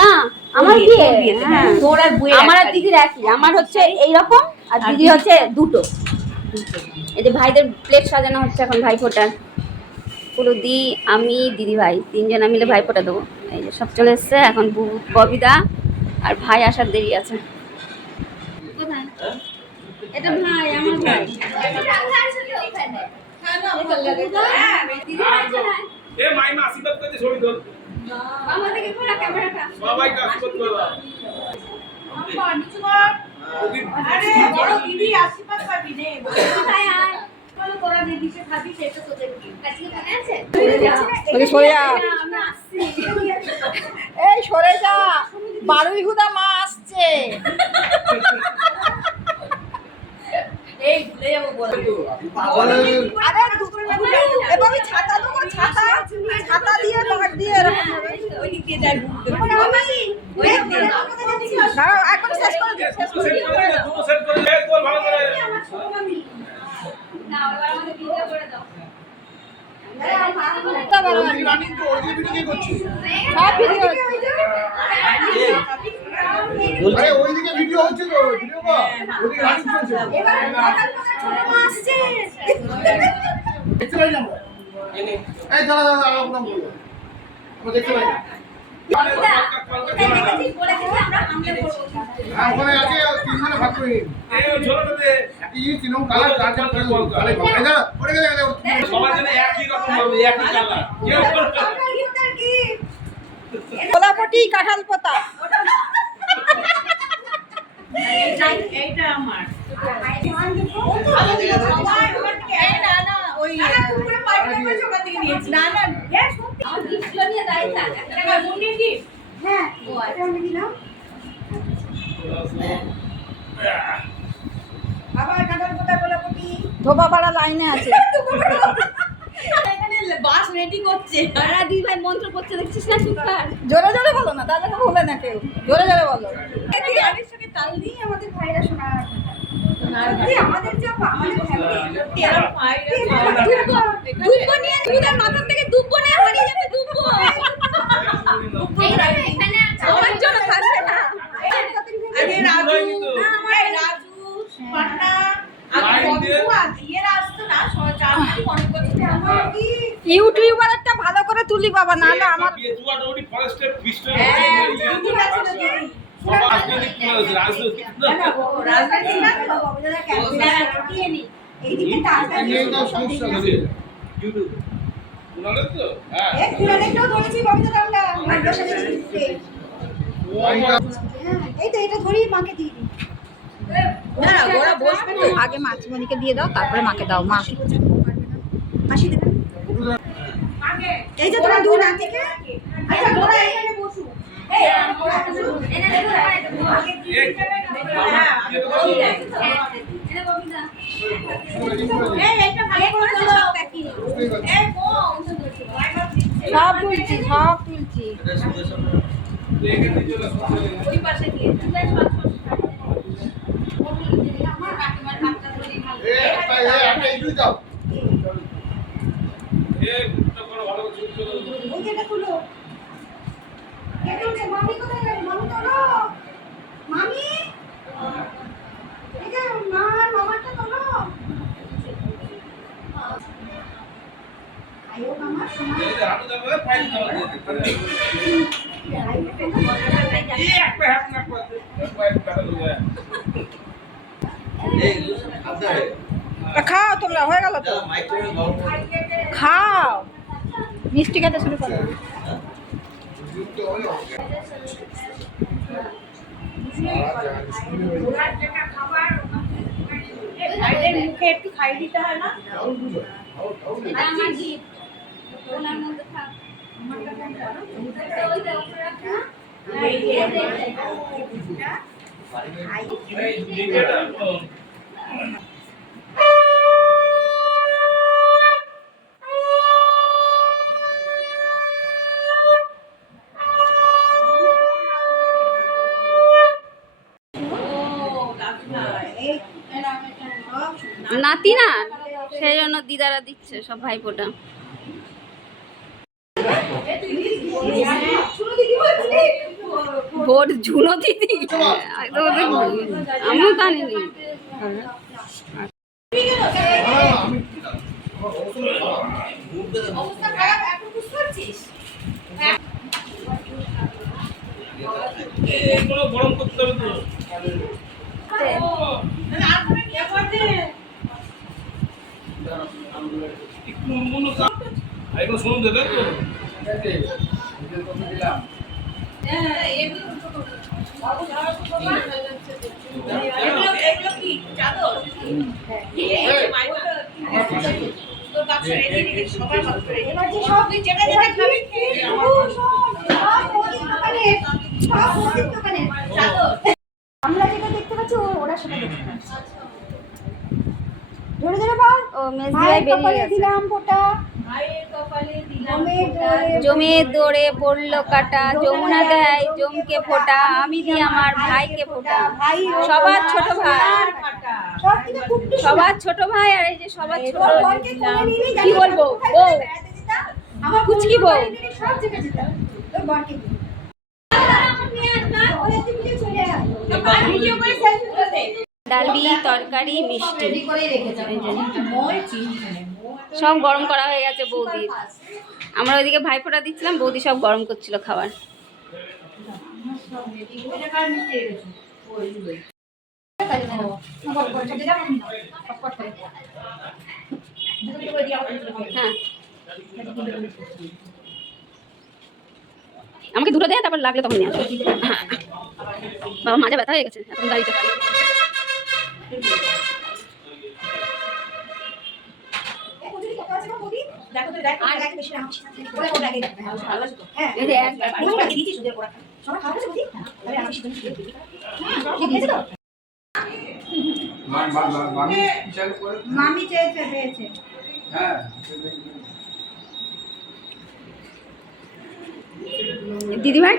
না আমার বিয়ে তোর আর বইয়ের আমার আর দিদির একই। আমার হচ্ছে এইরকম আর দিদি হচ্ছে দুটো। এই যে ভাইদের প্লেট সাজানো হচ্ছে এখন ভাইফোঁটার। পুরো দি আমি দিদি ভাই তিনজনে মিলে ভাইফোঁটা দেবো। এই যে সব চলে এসছে এখন। ববিদা আর ভাই আসার দেরি আছে। এটা ভাই আমার ভাই। এ মাইমা আশীর্বাদ করতে ছবি তোল। বাবা থেকে পুরো ক্যামেরাটা সবাইকে আশীর্বাদ করে দাও। আম্মা নিচু কর। আরে বড় দিদি আশীর্বাদ করবি রে। কোথায় আয়? বলো তোরা যে দিশে খাবি সেটা তো দেখবি। আজকে মনে আছে? ওরে সরে যা। আমি আসছি। এই সরে যা। বারুই হুদা মা আসছে। এই ভুলে যাবো বল। আরে এভাবে ছাতা দেবো ছাতা ছাতা দিয়ে বাট দিয়ে এরকম হবে। ওই দিক দিয়ে যাই ঘুরতে। দাঁড়াও এখন শেষ করে দিই শেষ করে দিই। দুটো সেট করে দে তোর ভালো করে। না ওরা আমাদের ভিডিও করে দাও। রানিং তো ওই ভিডিও কি করছিস? সব ভিডিও আরে ওইদিকে ভিডিও হচ্ছে তো ভিডিও বা ওইদিকে রানিং চলছে। এবার সকাল ছোট মা আসছে। দেখতে পাই না আমরা। এই দাঁড়া দাঁড়া আমরা বলবো। আমরা দেখতে পাই না। ওখানে আছে তিনজনে ভাগ করে নিন। এই ঝোলাটাতে এই তিনম কালার গার্জন করে কালে এই দাঁড়া পড়ে গেলে সবার জন্য একই রকম হবে একই কালার। গোলাপটি কাঁঠাল পাতা। এইটা আমার। এই না না ওই পুরো পার্টি করে ছোট থেকে নিয়েছি। না না সত্যি আমার গিফটগুলো নিয়ে দাঁড়িয়ে থাক। একটা মুন্ডি গিফট। হ্যাঁ ও এটা আমি দিলাম। আবার কাঁঠাল পাতা গোলাপটি ধোবাপাড়া লাইনে আছে। এখানে বাস রেডি করছে। আরে দিদি ভাই মন্ত্র করছে দেখছিস না সুপার। জোরে জোরে বলো না তাহলে তো বলে না কেউ। জোরে জোরে বলো। গানের সঙ্গে তাল দিয়ে আমাদের ভাইরা শোনা সত্যি আমাদের যে আমাদের ফ্যামিলি সত্যি আর ভাইরা দুব্বো নিয়ে দুধের মাথা থেকে দুব্বো নিয়ে হারিয়ে যাবে দুব্বো। এখানে আমার জন্য থাকবে না। আরে রাজু না আমার রাজু পান্না আর বন্ধু আর ইয়ের আসতো না চার অনেক বছর আমার কি ইউটিউবারটা ভালো করে তুলি বাবা না হলে আমার তুই ওডি ফরেস্টে বিস্ট দিদি আছে দিদি সব রাজনৈতিক রাজনৈতিক না রাজনীতি না বাবুদাদা ক্যামেরা দিয়ে নি এইদিকে টাকা দিয়ে এই সমস্যা আছে ইউটিউব উনারে তো হ্যাঁ এই কুড়ালেটাও ধরেছি বাবুদাদা আমরা ভাগ্যর সাথে দিতে এই তো এটা ধরি মাকে দিয়ে দিই না না ওরা বসবে তো আগে মাছমণিকে দিয়ে দাও তারপরে মাকে দাও মা হাসি দেবে এই যে তোমার দুই নাম থেকে আচ্ছা ওরা এখানে বসু এই ওরা বসু এনে দেখো আগে কি এনে ববিদা এই এটা ভালো করে দাও প্যাকিং এই কোন সব তুলছি সব তুলছি ওই পাশে দিয়ে আমার কাকিমার হাতটা ধরে ভালো এই একটু যাও এই গুটটা করো ভালো করে চুপ করো ওই যেটা তুলো কে তুলছে মামি কোথায় গেল মামি তোলো মামি এই যে মামারটা তোলো আয়ো মামা শোনা এই হাতে দাও ফাইল দাও এই এক পে হাত না করতে ফাইল কাটা হয়ে যায় এই আপনার খাও তোমরা হয়ে গেল তো খাও মিষ্টি খেতে শুরু করো মুখে একটু খাই দিতে হয় না এটা আমার গিফট ওনার মধ্যে থাক আমারটা কোনটা ওই যে ওপরে রাখা এই যে এই দিকেটা নাতি না, সেই জন্য দিদারা দিচ্ছে সব ভাইফোঁটা। ভোট ঝুনো দিদি, আমিও জানিনি। গরম করতে হবে তো। একটু শুনুন দেবে তো। আমরা যেটা দেখতে পাচ্ছি ওরা সেটা দেখতে পাচ্ছে। জোরে জোরে বল। ও মেজদিয়ায় বেরিয়ে গেছে। দিলাম ফোঁটা, জমের দৌড়ে পড়লো কাটা, যমুনা দেয় জমকে ফোঁটা, আমি দিই আমার ভাইকে ফোঁটা। সবার ছোট ভাই, সবার ছোট ভাই, আর এই যে সবার ছোট কি বলবো বউ, কুচকি বউ। ডালি, তরকারি, মিষ্টি সব গরম করা হয়ে গেছে বৌদির। আমরা ওইদিকে ভাইফোঁটা দিচ্ছিলাম, বৌদি সব গরম করছিল খাবার। হ্যাঁ, আমাকে দুটো দেয়, তারপর লাগলে তখন নিয়ে আসো। বাবা মাজা ব্যথা হয়ে গেছে এখন গাড়িতে। মামি চেয়েছে। হ্যাঁ, দিদি ভাই